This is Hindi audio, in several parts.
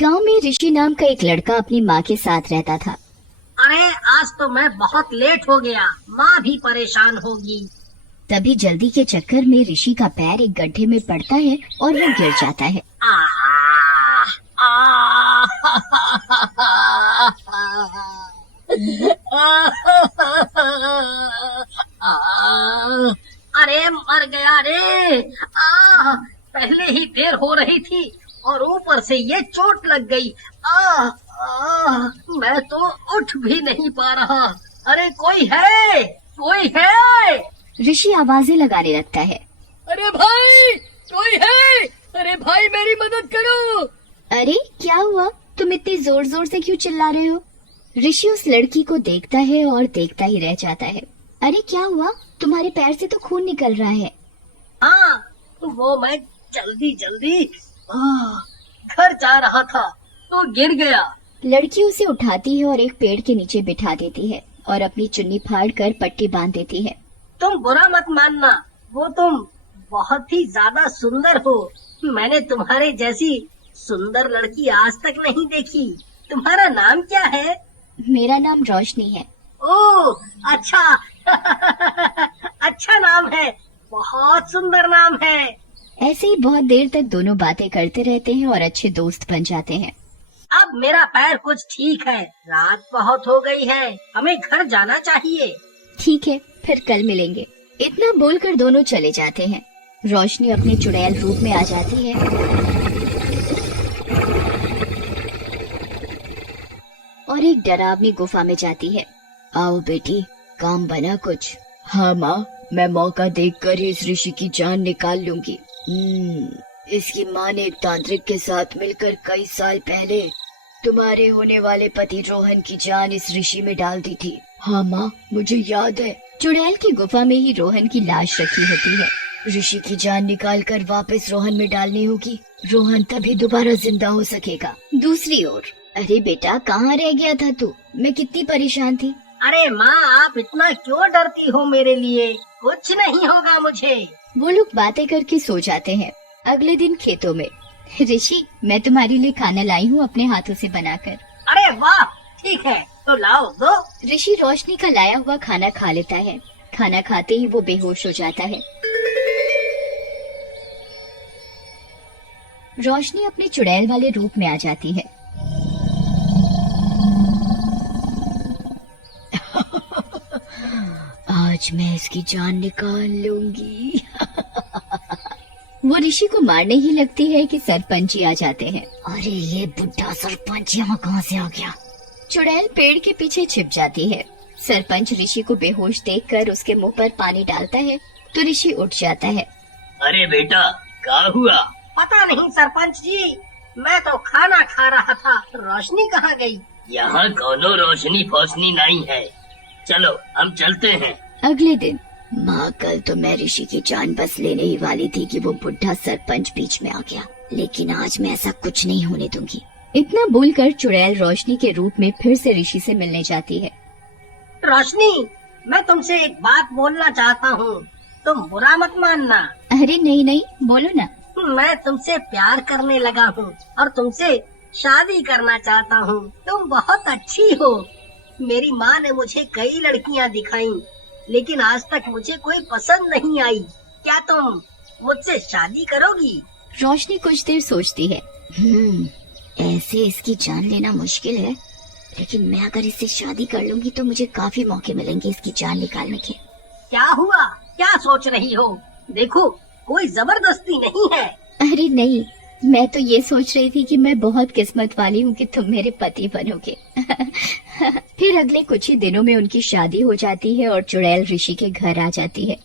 गांव में ऋषि नाम का एक लड़का अपनी माँ के साथ रहता था। अरे आज तो मैं बहुत लेट हो गया, माँ भी परेशान होगी। तभी जल्दी के चक्कर में ऋषि का पैर एक गड्ढे में पड़ता है और वो गिर जाता है। आ, आ, अरे मर गया रे। पहले ही देर हो रही थी और ऊपर से ये चोट लग गई। मैं तो उठ भी नहीं पा रहा। अरे कोई है, कोई है? ऋषि आवाजें लगाने लगता है। अरे भाई, कोई है? अरे भाई मेरी मदद करो। अरे क्या हुआ, तुम इतने जोर जोर से क्यों चिल्ला रहे हो? ऋषि उस लड़की को देखता है और देखता ही रह जाता है। अरे क्या हुआ, तुम्हारे पैर से तो खून निकल रहा है। हाँ, वो मैं जल्दी जल्दी घर जा रहा था तो गिर गया। लड़की उसे उठाती है और एक पेड़ के नीचे बिठा देती है और अपनी चुन्नी फाड़ कर पट्टी बांध देती है। तुम बुरा मत मानना, वो तुम बहुत ही ज्यादा सुंदर हो। मैंने तुम्हारे जैसी सुंदर लड़की आज तक नहीं देखी। तुम्हारा नाम क्या है? मेरा नाम रोशनी है। ओह अच्छा अच्छा नाम है, बहुत सुंदर नाम है। ऐसे ही बहुत देर तक दोनों बातें करते रहते हैं और अच्छे दोस्त बन जाते हैं। अब मेरा पैर कुछ ठीक है, रात बहुत हो गई है, हमें घर जाना चाहिए। ठीक है, फिर कल मिलेंगे। इतना बोलकर दोनों चले जाते हैं। रोशनी अपने चुड़ैल रूप में आ जाती है और एक डरावनी गुफा में जाती है। आओ बेटी, काम बना कुछ? हाँ माँ, मैं मौका देखकर ही इस ऋषि की जान निकाल लूंगी। इसकी माँ ने एक तांत्रिक के साथ मिलकर कई साल पहले तुम्हारे होने वाले पति रोहन की जान इस ऋषि में डाल दी थी। हाँ माँ, मुझे याद है। चुड़ैल की गुफा में ही रोहन की लाश रखी होती है। ऋषि की जान निकाल कर वापस रोहन में डालनी होगी, रोहन तभी दोबारा जिंदा हो सकेगा। दूसरी ओर, अरे बेटा कहाँ रह गया था तू? मैं कितनी परेशान थी। अरे माँ, आप इतना क्यों डरती हो मेरे लिए? कुछ नहीं होगा मुझे। वो लोग बातें करके सो जाते हैं। अगले दिन खेतों में, ऋषि मैं तुम्हारे लिए खाना लाई हूँ अपने हाथों से बनाकर। अरे वाह, ठीक है तो लाओ दो। ऋषि रोशनी का लाया हुआ खाना खा लेता है। खाना खाते ही वो बेहोश हो जाता है। रोशनी अपने चुड़ैल वाले रूप में आ जाती है। आज मैं इसकी जान निकाल लूंगी। वो ऋषि को मारने ही लगती है कि सरपंच ही आ जाते हैं। अरे ये बुढ़ा सरपंच यहाँ कहाँ से आ गया? चुड़ैल पेड़ के पीछे छिप जाती है। सरपंच ऋषि को बेहोश देखकर उसके मुंह पर पानी डालता है तो ऋषि उठ जाता है। अरे बेटा, क्या हुआ? पता नहीं सरपंच जी, मैं तो खाना खा रहा था, रोशनी कहाँ गई? यहाँ कोनो रोशनी फोशनी नहीं है, चलो हम चलते हैं। अगले दिन, माँ कल तो मैं ऋषि की जान बस लेने ही वाली थी कि वो बुढ़ा सरपंच बीच में आ गया, लेकिन आज मैं ऐसा कुछ नहीं होने दूंगी। इतना बोलकर चुड़ैल रोशनी के रूप में फिर से ऋषि से मिलने जाती है। रोशनी, मैं तुमसे एक बात बोलना चाहता हूँ, तुम बुरा मत मानना। अरे नहीं नहीं, बोलो ना। मैं तुमसे प्यार करने लगा हूँ और तुमसे शादी करना चाहता हूँ। तुम बहुत अच्छी हो। मेरी माँ ने मुझे कई लड़कियाँ दिखाई, लेकिन आज तक मुझे कोई पसंद नहीं आई। क्या तुम मुझसे शादी करोगी? रोशनी कुछ देर सोचती है। ऐसे इसकी जान लेना मुश्किल है, लेकिन मैं अगर इससे शादी कर लूंगी तो मुझे काफी मौके मिलेंगे इसकी जान निकालने के। क्या हुआ, क्या सोच रही हो? देखो, कोई जबरदस्ती नहीं है। अरे नहीं, मैं तो ये सोच रही थी कि मैं बहुत किस्मत वाली हूँ कि तुम मेरे पति बनोगे। फिर अगले कुछ ही दिनों में उनकी शादी हो जाती है और चुड़ैल ऋषि के घर आ जाती है।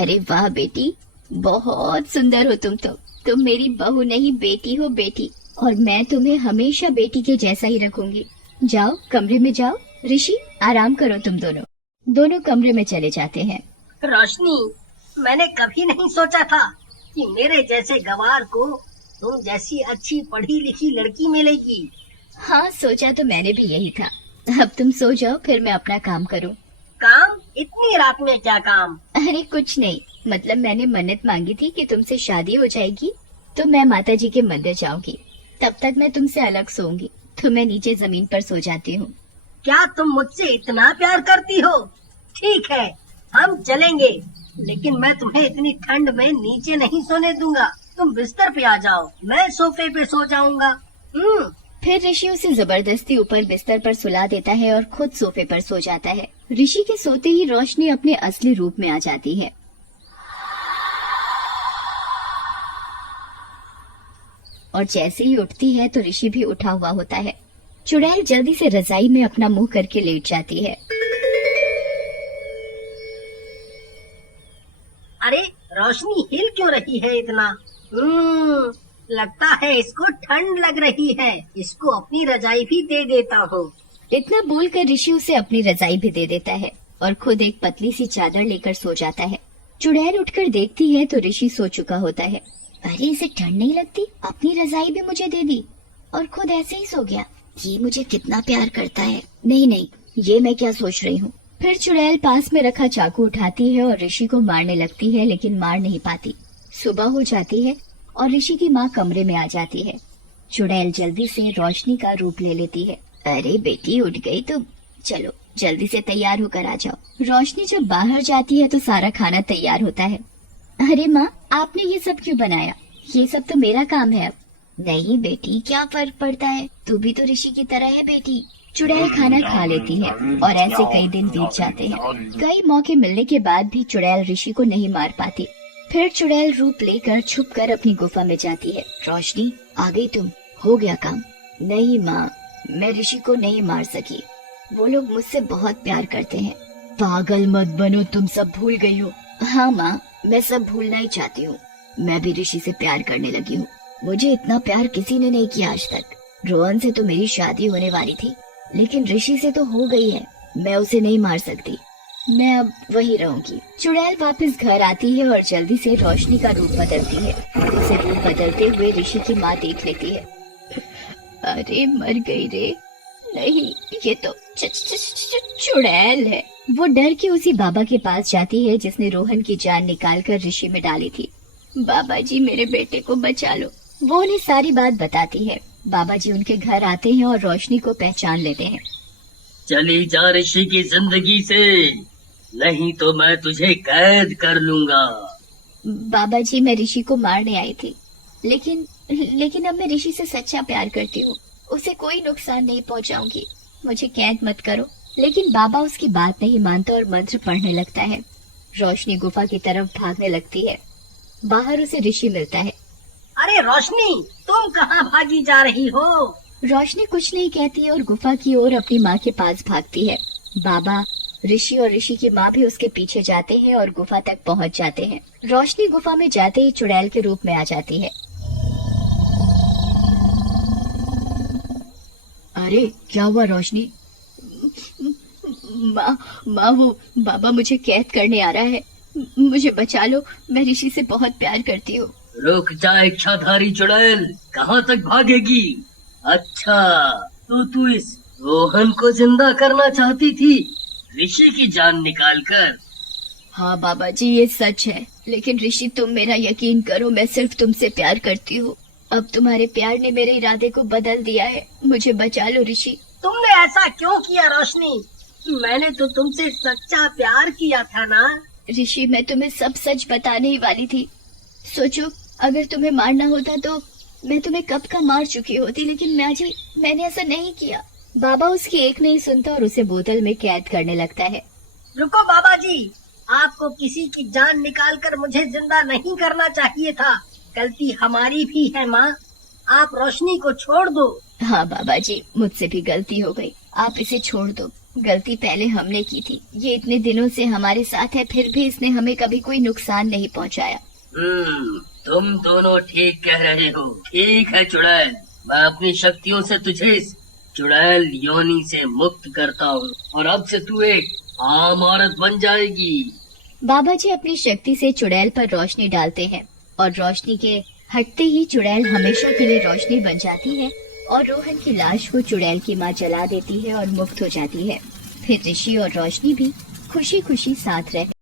अरे वाह बेटी, बहुत सुंदर हो तुम तो। तुम मेरी बहू नहीं, बेटी हो बेटी, और मैं तुम्हें हमेशा बेटी के जैसा ही रखूंगी। जाओ कमरे में जाओ। ऋषि आराम करो तुम दोनों। दोनों कमरे में चले जाते हैं। रोशनी, मैंने कभी नहीं सोचा था कि मेरे जैसे गवार को तुम जैसी अच्छी पढ़ी लिखी लड़की मिलेगी। हाँ, सोचा तो मैंने भी यही था। अब तुम सो जाओ, फिर मैं अपना काम करूँ। काम? इतनी रात में क्या काम? अरे कुछ नहीं, मतलब मैंने मन्नत मांगी थी कि तुमसे शादी हो जाएगी तो मैं माताजी के मंदिर जाऊंगी। तब तक मैं तुमसे अलग सोऊंगी, तो मैं नीचे जमीन पर सो जाती हूँ। क्या तुम मुझसे इतना प्यार करती हो? ठीक है, हम चलेंगे, लेकिन मैं तुम्हें इतनी ठंड में नीचे नहीं सोने दूंगा। तुम बिस्तर पे आ जाओ, मैं सोफे पे सो जाऊंगा। फिर ऋषि उसे जबरदस्ती ऊपर बिस्तर पर सुला देता है और खुद सोफे पर सो जाता है। ऋषि के सोते ही रोशनी अपने असली रूप में आ जाती है। और जैसे ही उठती है तो ऋषि भी उठा हुआ होता है। चुड़ैल जल्दी से रजाई में अपना मुंह करके लेट जाती है। अरे रोशनी हिल क्यों रही है इतना? लगता है इसको ठंड लग रही है। इसको अपनी रजाई भी दे देता हूँ। इतना बोलकर ऋषि उसे अपनी रजाई भी दे देता है और खुद एक पतली सी चादर लेकर सो जाता है। चुड़ैल उठकर देखती है तो ऋषि सो चुका होता है। अरे इसे ठंड नहीं लगती, अपनी रजाई भी मुझे दे दी और खुद ऐसे ही सो गया। ये मुझे कितना प्यार करता है। नहीं नहीं, ये मैं क्या सोच रही हूँ। फिर चुड़ैल पास में रखा चाकू उठाती है और ऋषि को मारने लगती है, लेकिन मार नहीं पाती। सुबह हो जाती है और ऋषि की माँ कमरे में आ जाती है। चुड़ैल जल्दी से रोशनी का रूप ले लेती है। अरे बेटी उठ गई तुम, चलो जल्दी से तैयार होकर आ जाओ। रोशनी जब बाहर जाती है तो सारा खाना तैयार होता है। अरे माँ, आपने ये सब क्यों बनाया? ये सब तो मेरा काम है। अब नहीं बेटी, क्या फर्क पड़ता है, तू भी तो ऋषि की तरह है बेटी। चुड़ैल खाना खा लेती है और ऐसे कई दिन बीत जाते हैं। कई मौके मिलने के बाद भी चुड़ैल ऋषि को नहीं मार पाती। फिर चुड़ैल रूप लेकर छुपकर अपनी गुफा में जाती है। रोशनी आ गई तुम, हो गया काम? नहीं माँ, मैं ऋषि को नहीं मार सकी। वो लोग मुझसे बहुत प्यार करते हैं। पागल मत बनो, तुम सब भूल गई हो। हाँ माँ, मैं सब भूलना ही चाहती हूँ। मैं भी ऋषि से प्यार करने लगी हूँ। मुझे इतना प्यार किसी ने नहीं किया आज तक। रोहन से तो मेरी शादी होने वाली थी, लेकिन ऋषि से तो हो गई है। मैं उसे नहीं मार सकती। मैं अब वहीं रहूंगी। चुड़ैल वापस घर आती है और जल्दी से रोशनी का रूप बदलती है। उसे रूप बदलते हुए ऋषि की माँ देख लेती है। अरे मर गई रे। नहीं, ये तो चुड़ैल है। वो डर के उसी बाबा के पास जाती है जिसने रोहन की जान निकालकर ऋषि में डाली थी। बाबा जी, मेरे बेटे को बचा लो। वो उन्हें सारी बात बताती है। बाबा जी उनके घर आते हैं और रोशनी को पहचान लेते हैं। चली जा ऋषि की जिंदगी से, नहीं तो मैं तुझे कैद कर लूंगा। बाबा जी, मैं ऋषि को मारने आई थी, लेकिन अब मैं ऋषि से सच्चा प्यार करती हूँ। उसे कोई नुकसान नहीं पहुँचाऊंगी। मुझे कैद मत करो। लेकिन बाबा उसकी बात नहीं मानता और मंत्र पढ़ने लगता है। रोशनी गुफा की तरफ भागने लगती है। बाहर उसे ऋषि मिलता है। अरे रोशनी, तुम कहाँ भागी जा रही हो? रोशनी कुछ नहीं कहती और गुफा की ओर अपनी माँ के पास भागती है। बाबा, ऋषि और ऋषि की माँ भी उसके पीछे जाते हैं और गुफा तक पहुँच जाते हैं। रोशनी गुफा में जाते ही चुड़ैल के रूप में आ जाती है। अरे क्या हुआ रोशनी? माँ, वो बाबा मुझे कैद करने आ रहा है। मुझे बचा लो, मैं ऋषि से बहुत प्यार करती हूँ। रुक जा इच्छाधारी चुड़ैल, कहाँ तक भागेगी? अच्छा, तो तू इस रोहन को जिंदा करना चाहती थी, ऋषि की जान निकालकर? हाँ बाबा जी, ये सच है। लेकिन ऋषि, तुम मेरा यकीन करो, मैं सिर्फ तुमसे प्यार करती हूँ। अब तुम्हारे प्यार ने मेरे इरादे को बदल दिया है। मुझे बचा लो ऋषि। तुमने ऐसा क्यों किया रोशनी? मैंने तो तुमसे सच्चा प्यार किया था ना। ऋषि, मैं तुम्हें सब सच बताने ही वाली थी। सोचो, अगर तुम्हें मारना होता तो मैं तुम्हें कब का मार चुकी होती, लेकिन मैंने ऐसा नहीं किया। बाबा उसकी एक नहीं सुनता और उसे बोतल में कैद करने लगता है। रुको बाबा जी, आपको किसी की जान निकालकर मुझे जिंदा नहीं करना चाहिए था। गलती हमारी भी है माँ, आप रोशनी को छोड़ दो। हाँ बाबा जी, मुझसे भी गलती हो गई। आप इसे छोड़ दो। गलती पहले हमने की थी। ये इतने दिनों से हमारे साथ है, फिर भी इसने हमें कभी कोई नुकसान नहीं पहुँचाया। तुम दोनों ठीक कह रहे हो। ठीक है चुड़ैल, मैं अपनी शक्तियों से तुझे इस चुड़ैल योनि से मुक्त करता हूँ और अब से तू एक आम औरत बन जाएगी। बाबा जी अपनी शक्ति से चुड़ैल पर रोशनी डालते हैं और रोशनी के हटते ही चुड़ैल हमेशा के लिए रोशनी बन जाती है और रोहन की लाश को चुड़ैल की माँ जला देती है और मुक्त हो जाती है। फिर ऋषि और रोशनी भी खुशी खुशी साथ रहते